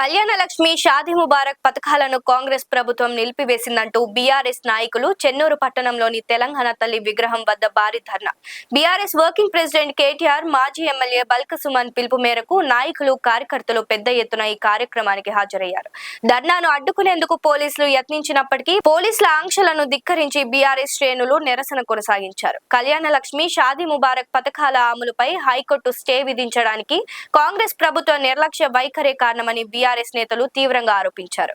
కళ్యాణ లక్ష్మి షాదీ ముబారక్ పథకాలను కాంగ్రెస్ ప్రభుత్వం నిలిపివేసిందంటూ బీఆర్ఎస్ నాయకులు చెన్నూరు పట్టణంలోని తెలంగాణ తల్లి విగ్రహం వద్ద భారీ ధర్నా. బీఆర్ఎస్ వర్కింగ్ ప్రెసిడెంట్ కేటీఆర్, మాజీ ఎమ్మెల్యే బల్క సుమన్ పిలుపు మేరకు నాయకులు, కార్యకర్తలు పెద్ద ఎత్తున ఈ కార్యక్రమానికి హాజరయ్యారు. ధర్నాను అడ్డుకునేందుకు పోలీసులు యత్నించినప్పటికీ పోలీసుల ఆంక్షలను ధిక్కరించి బీఆర్ఎస్ శ్రేణులు నిరసన కొనసాగించారు. కళ్యాణ లక్ష్మి షాదీ ముబారక్ పథకాల అమలుపై హైకోర్టు స్టే విధించడానికి కాంగ్రెస్ ప్రభుత్వ నిర్లక్ష్య వైఖరే కారణమని బీఆర్ఎస్ నేతలు తీవ్రంగా ఆరోపించారు.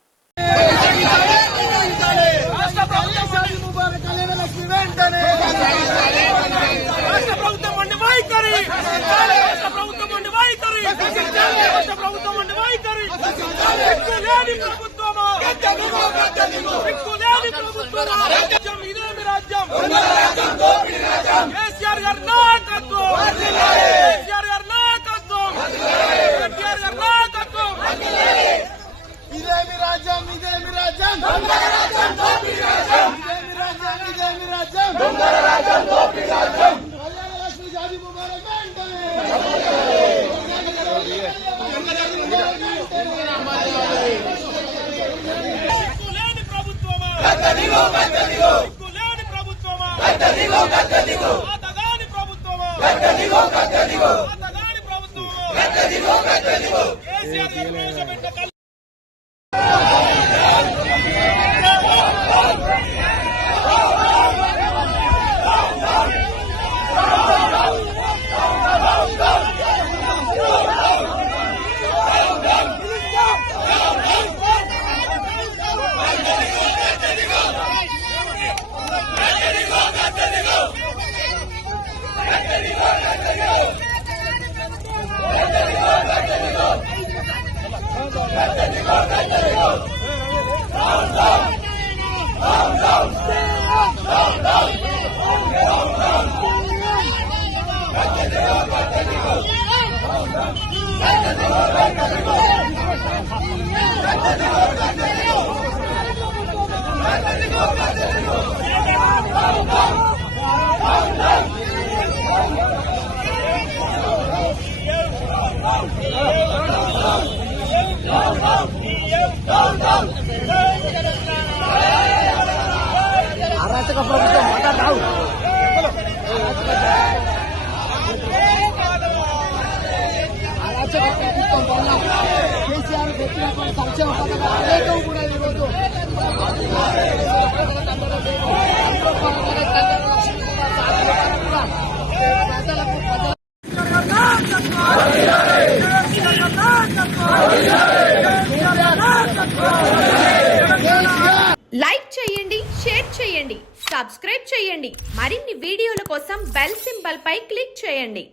అరాచక ప్రభుత్వం మాట్లాడరావు. అరాచక ప్రభుత్వం వల్ల కేసీఆర్ పెట్టినటువంటి సంక్షేమ పథకాలు అనేకం కూడా ఈరోజు లైక్ చేయండి, షేర్ చేయండి, సబ్స్క్రైబ్ చేయండి. మరిన్ని వీడియోల కోసం బెల్ సింబల్ పై క్లిక్ చేయండి.